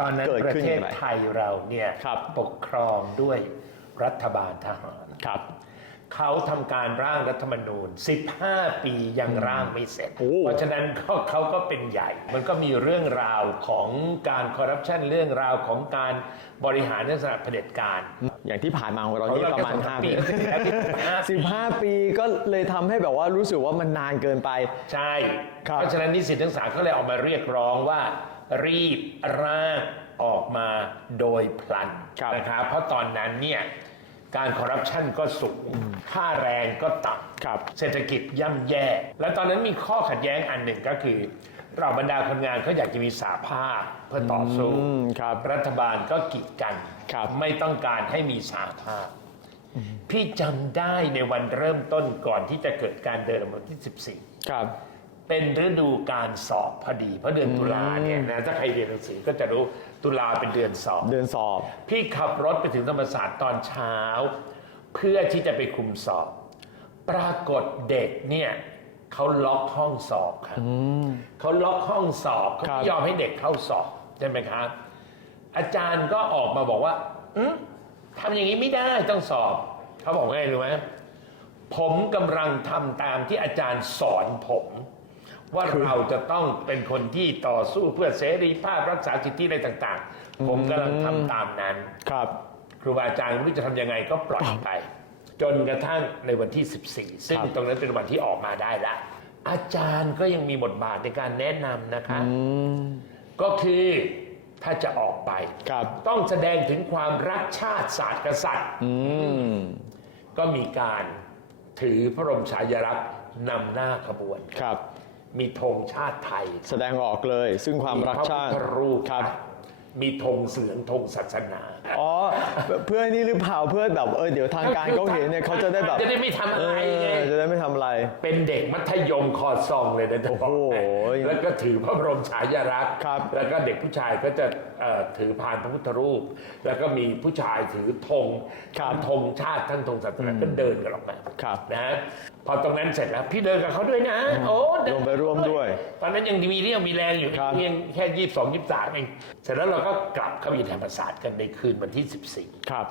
ตอนนั้นเกิดประขึ้นเทยัศงไงไทยเราเนี่ยครับปกครองด้วยรัฐบาลทหารครับ เขาทำการร่างรัฐธรรมนูญ 15 ปียังร่างไม่เสร็จโอ้เพราะฉะนั้นก็เขาก็เป็นใหญ่ มันก็มีเรื่องราวของการคอร์รัปชันเรื่องราวของการบริหารลักษณะเผด็จการ อย่างที่ผ่านมาของเรานี่เราประมาณแค่สอง5ปีปีสิบห้าปี15 ปีก็เลยทำให้แบบว่ารู้สึกว่ามันนานเกินไป ใช่ครับเพราะฉะนั้นนิสิตนักศึกษาก็เลยออกมาเรียกร้องว่า รีบร่างออกมาโดยพลันครับนะครับเพราะตอนนั้นเนี่ย การคอร์รัปชันก็สูง ค่าแรงก็ต่ำครับเศรษฐกิจย่ำแย่ และตอนนั้นมีข้อขัดแย้งอันหนึ่งก็คือเราบรรดาคนงานเขาอยากจะมีสาภาพเพื่อต่อสู้อืมครับรัฐบาลก็กีดกันครับไม่ต้องการให้มีสาภาพ พี่จำได้ในวันเริ่มต้นก่อนที่จะเกิดการเดินออกมาที่ 14 ครับ เป็นฤดูการสอบพอดี เพราะเดือนตุลาเนี่ยนะถ้าใครเรียนหนังสือก็จะรู้ตุลาเป็นเดือนสอบ เดินสอบ พี่ขับรถไปถึงธรรมศาสตร์ตอนเช้า เพื่อที่จะไปคุมสอบ ปรากฏเด็กเนี่ยเขาล็อกห้องสอบครับเขาล็อกห้องสอบเขาครัไม่บยอมให้เด็กเข้าสอบใช่ไหมครับ อาจารย์ก็ออกมาบอกว่าอืมทำอย่างนี้ไม่ได้ต้องสอบเขาบอกว่าไงรู้ไหมผมกำลังทำตามที่อาจารย์สอนผม ว่าเราจะต้องเป็นคนที่ต่อสู้เพื่อเสรีภาพรักษาสิทธิอะไรต่างๆ ผมกำลังทำตามนั้น ครับ ครูบาอาจารย์ไม่รู้จะทำยังไงก็ปล่อยไป จนกระทั่งในวันที่ 14 ซึ่งครับตรงนั้นเป็นวันที่ออกมาได้ละ อาจารย์ก็ยังมีบทบาทในการแนะนำนะคะ ก็คือถ้าจะออกไปครับต้องแสดงถึงความรักชาติศาสตร์กษัตริย์อืมก็มีการถือพระบรมฉายาลักษณ์นำหน้าขบวนครับ มีธงชาติไทยแสดงออกเลย ซึ่งความรักชาติมีพระพุทธรูปครับ มีธงเสืองธงศาสนา อ๋อ เพื่อนนี่หรือเปล่าเพื่อนแบบเออเดี๋ยวทางการเขาเห็นเนี่ยเขาจะได้แบบจะได้ไม่ทำอะไรไง เออจะได้ไม่ทำอะไร เป็นเด็กมัธยมคอซองเลยนะจะบอกโอ้โหให้แล้วก็ถือพระบรมฉายาลักษณ์ครับ แล้วก็เด็กผู้ชายก็จะเอ่อถือพานพระพุทธรูป แล้วก็มีผู้ชายถือธงครับทั้งธงชาติทั้งธงศาสนาก็เดินกันออกมา ครับ นะ พอตรงนั้นเสร็จแล้วพี่เดินกับเขาด้วยนะ โอ้เดินลงไปร่วมด้วย ตอนนั้นยังมีเรี่ยวมีแรงอยู่ครับเพียงแค่ยี่สิบสองยี่สิบสามเองเสร็จแล้วเราก็กลับเข้าไปธรรมศาสตร์กันในคืนวันที่14ครับ